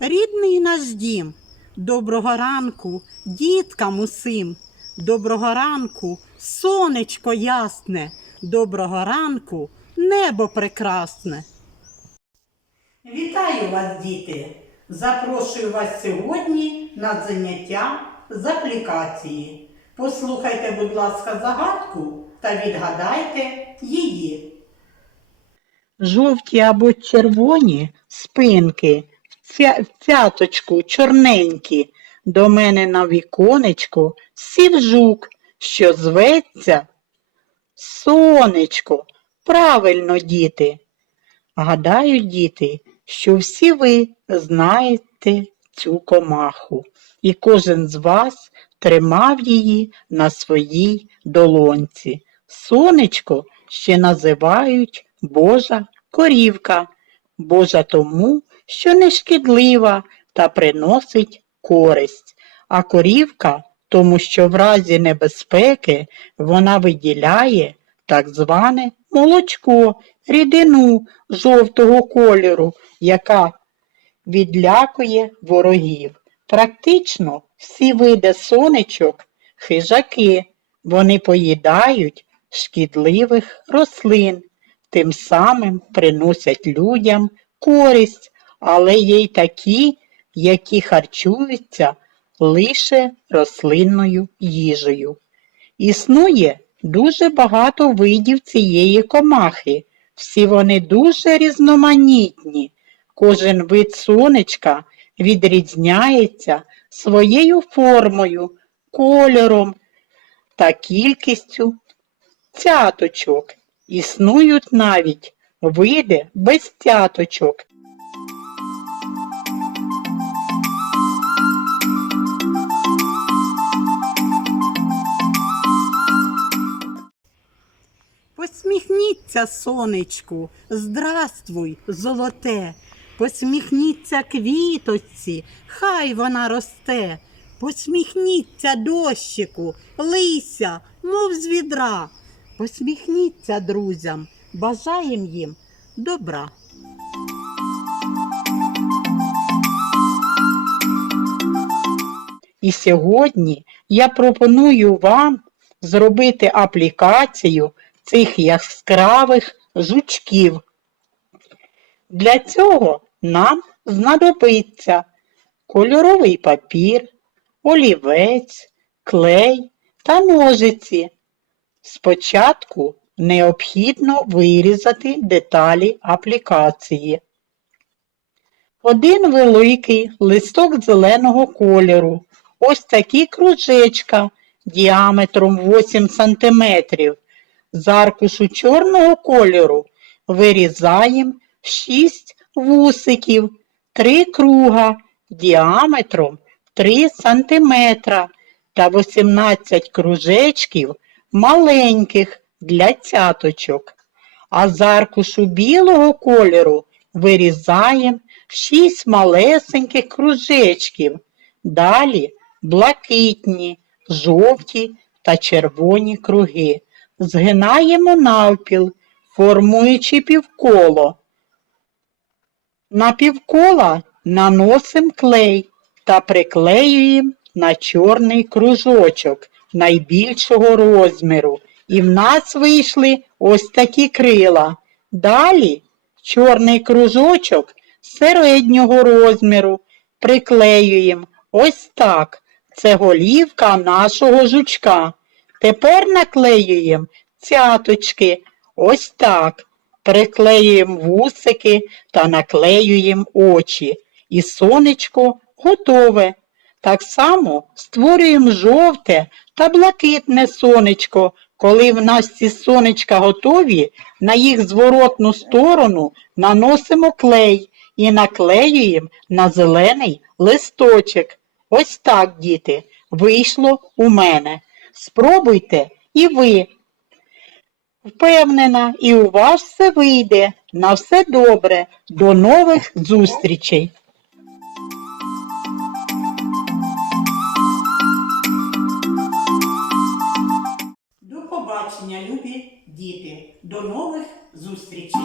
рідний наш дім. Доброго ранку, діткам усім. Доброго ранку, сонечко ясне. Доброго ранку, небо прекрасне. Вітаю вас, діти! Запрошую вас сьогодні на заняття з аплікації. Послухайте, будь ласка, загадку та відгадайте її. Жовті або червоні спинки, ця- цяточку чорненькі, до мене на віконечко сів жук, що зветься сонечко. Правильно, діти. Гадаю, діти, що всі ви знаєте цю комаху, і кожен з вас тримав її на своїй долонці. Сонечко ще називають Божа корівка, Божа тому, що не шкідлива та приносить користь, а корівка тому, що в разі небезпеки вона виділяє так зване молочко, рідину жовтого кольору, яка відлякує ворогів. Практично всі види сонечок хижаки, вони поїдають шкідливих рослин, тим самим приносять людям користь, але є й такі, які харчуються лише рослинною їжею. Існує дуже багато видів цієї комахи. Всі вони дуже різноманітні. Кожен вид сонечка відрізняється своєю формою, кольором та кількістю цяточок. Існують навіть види без цяточок. Посміхніться, сонечку, здравствуй, золоте. Посміхніться квіточці, хай вона росте. Посміхніться дощику, лися, мов з відра. Посміхніться друзям, бажаєм їм добра. І сьогодні я пропоную вам зробити аплікацію цих яскравих жучків. Для цього нам знадобиться кольоровий папір, олівець, клей та ножиці. Спочатку необхідно вирізати деталі аплікації. Один великий листок зеленого кольору, ось такі кружечка діаметром 8 см. З аркушу чорного кольору вирізаємо 6 вусиків, 3 круга діаметром 3 см та 18 кружечків маленьких для цяточок. А з аркушу білого кольору вирізаємо 6 малесеньких кружечків. Далі блакитні, жовті та червоні круги. Згинаємо навпіл, формуючи півколо. На півкола наносимо клей та приклеюємо на чорний кружочок найбільшого розміру. І в нас вийшли ось такі крила. Далі чорний кружочок середнього розміру приклеюємо ось так. Це голівка нашого жучка. Тепер наклеюємо цяточки ось так. Приклеюємо вусики та наклеюємо очі. І сонечко готове. Так само створюємо жовте та блакитне сонечко. Коли в нас ці сонечка готові, на їх зворотну сторону наносимо клей і наклеюємо на зелений листочок. Ось так, діти, вийшло у мене. Спробуйте і ви. Впевнена, і у вас все вийде. На все добре. До нових зустрічей! діти. До нових зустрічей!